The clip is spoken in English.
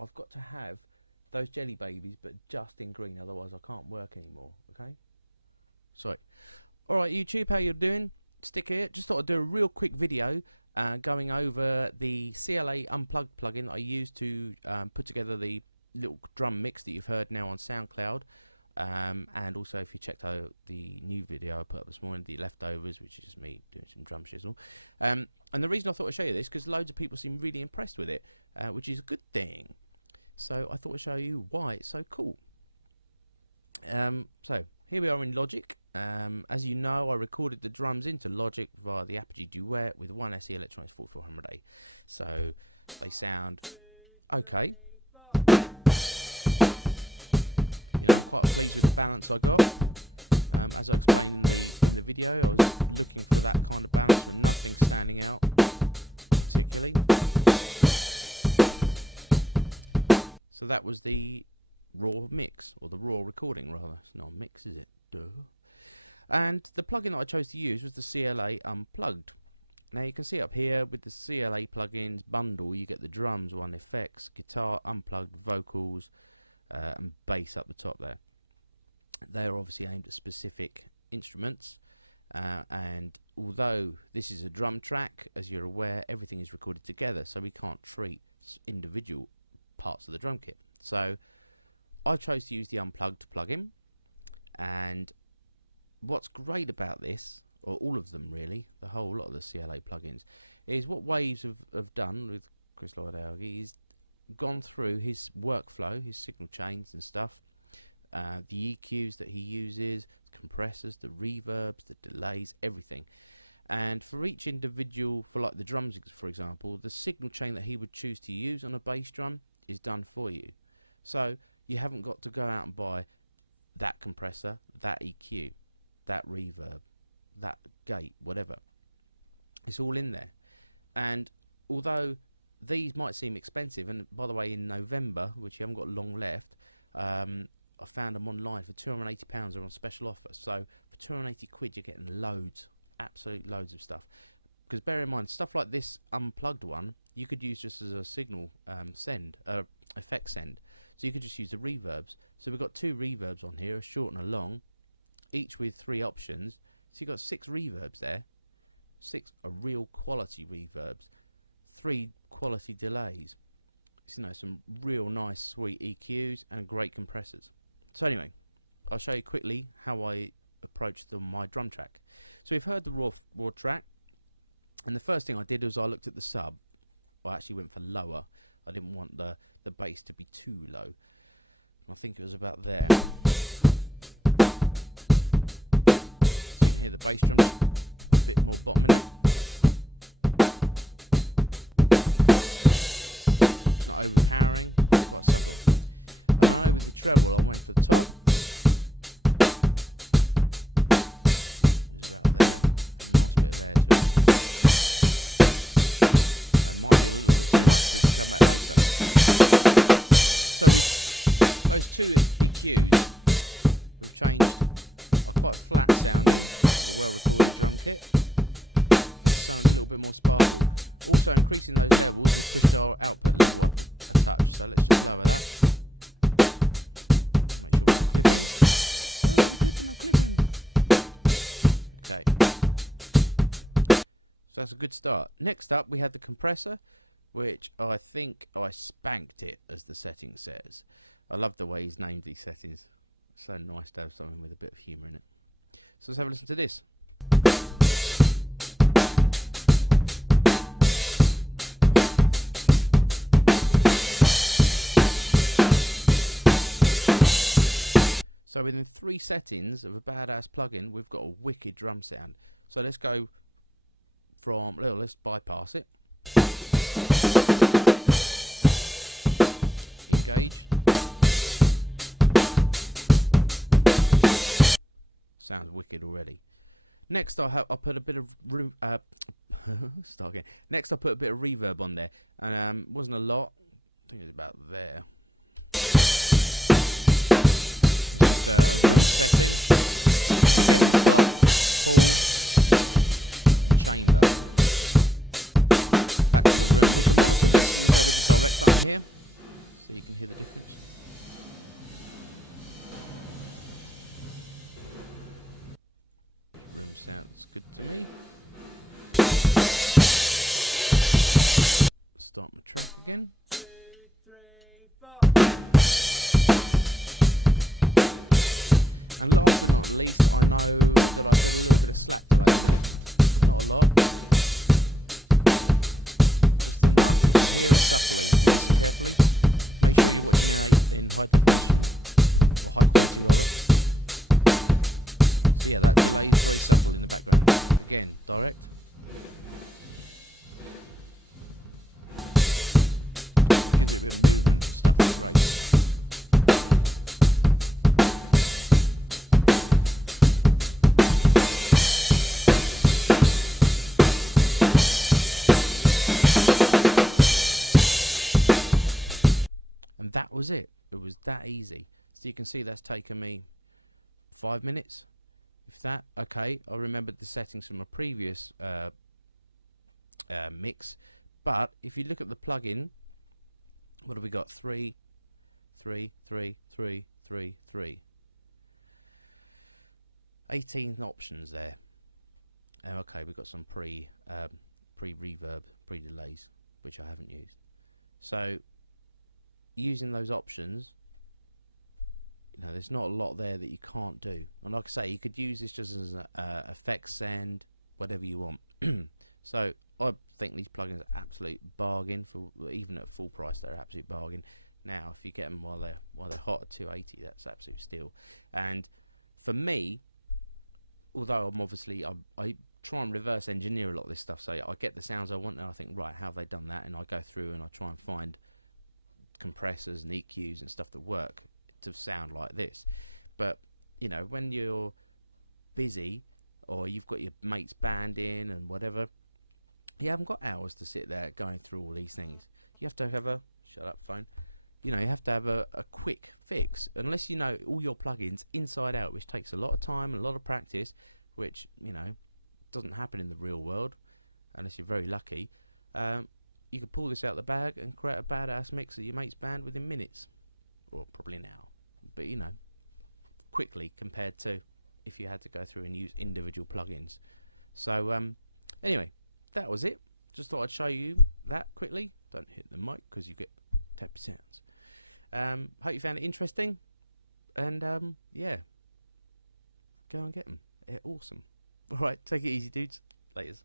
I've got to have those jelly babies, but just in green, otherwise I can't work anymore. Okay. Sorry. All right, YouTube, how you doing? Stick here. Just thought I'd do a real quick video going over the CLA Unplugged plugin that I used to put together the little drum mix that you've heard now on SoundCloud. And also, if you checked out the new video I put up this morning, the leftovers, which is just me doing some drum shizzle. And the reason I thought I'd show you this, because loads of people seem really impressed with it, which is a good thing. So I thought I'd show you why it's so cool. So here we are in Logic. As you know, I recorded the drums into Logic via the Apogee Duet with one SE Electronics 4400A. So they sound okay. I'm quite pleased with the balance I got. As I explained in the video, I was looking for that kind of balance with nothing standing out particularly. So that was the raw mix, or the raw recording rather. It's not a mix, is it? Duh. And the plugin that I chose to use was the CLA Unplugged. Now you can see up here with the CLA plugins bundle, you get the drums, one effects, guitar, unplugged, vocals, and bass up the top there. They are obviously aimed at specific instruments, and although this is a drum track, as you're aware, everything is recorded together, so we can't treat individual parts of the drum kit. So I chose to use the Unplugged plugin, and what's great about this, or all of them really, the whole lot of the CLA plugins, is what Waves have done with Chris Lloyd Alge is gone through his workflow, his signal chains and stuff, the EQs that he uses, compressors, the reverbs, the delays, everything. And for each individual, for like the drums for example, the signal chain that he would choose to use on a bass drum is done for you. So you haven't got to go out and buy that compressor, that EQ, that reverb, that gate, whatever. It's all in there. And although these might seem expensive, and by the way, in November, which you haven't got long left, I found them online for £280. They're on special offer. So for 280 quid, you're getting loads, absolute loads of stuff. Because bear in mind, stuff like this Unplugged one, you could use just as a signal effect send. So you could just use the reverbs. So we've got two reverbs on here, a short and a long, each with 3 options. So you've got 6 reverbs there, 6 real quality reverbs, 3 quality delays, you know, some real nice sweet EQs and great compressors. So anyway, I'll show you quickly how I approached my drum track. So we've heard the raw track, and the first thing I did was I looked at the sub. I actually went for lower. I didn't want the bass to be too low. I think it was about there. So you can hear the bass drum a bit more bottom in it. Not overpowering, it's quite subtle. And I know with the treble I went for the top. It's about there, a nice bit of air to it. That might be a little bit too much for it to come back later. So with those 2 EQs, we've changed a quite flat sounding, a well recorded drum kit. It sounds a little bit more sparkle. Also increasing those levels, we've pushed our output level up a touch, so let's just lower that. Make sure we're not clipping. Oh, I'm clipping. Okay. So that's a good start. Next up we had the compressor, which I think I spanked it, as the setting says. I love the way he's named these settings. It's so nice to have something with a bit of humour in it. So let's have a listen to this. So within 3 settings of a badass plugin, we've got a wicked drum sound. So let's go from, let's bypass it. Engage. Sounds wicked already. Next, I'll put a bit of start again. Next, I'll put a bit of reverb on there, and wasn't a lot. I think it's about there. A room setting. Again, we've got pull and chamber. Back to the room. We can monitor this also with the direct button here. so you can hear the difference. Room sounds good to me. Start my track again. And last but not least, I know that I put a little bit of slap delay in there. Not a lot. Just enough to hear it subtly if you listen carefully. Make sure you're watching in high definition, or high quality rather. So yeah, that delay is very subtle in the background. Again, direct. Gives it a bit of movement and stuff, great. And that was it. It was that easy. So you can see that's taken me 5 minutes. If that, okay, I remembered the settings from a previous mix. But if you look at the plugin, what have we got? 3, 3, 3, 3, 3, 3. 18 options there. Okay, we've got some pre-reverb, pre-delays, which I haven't used. So using those options, you know, there's not a lot there that you can't do. And like I say, you could use this just as an effects send, whatever you want. So I think these plugins are absolute bargain for, even at full price, they're absolute bargain. Now, if you get them while they're hot at 280, that's absolute steal. And for me, although I'm obviously I try and reverse engineer a lot of this stuff, so I get the sounds I want and I think, right, how have they done that? And I go through and I try and find compressors and EQs and stuff that work to sound like this. But you know, when you're busy or you've got your mate's band in and whatever, you haven't got hours to sit there going through all these things. You have to have a shut up phone. You know, you have to have a quick fix, unless you know all your plugins inside out, which takes a lot of time and a lot of practice, which, you know, doesn't happen in the real world unless you're very lucky. You could pull this out of the bag and create a badass mix of your mate's band within minutes, or probably an hour, but you know, quickly compared to if you had to go through and use individual plugins. So anyway, that was it. Just thought I'd show you that quickly. Don't hit the mic because you get tappy sounds. Hope you found it interesting, and yeah, go and get them. They're awesome. Alright, take it easy, dudes. Laters.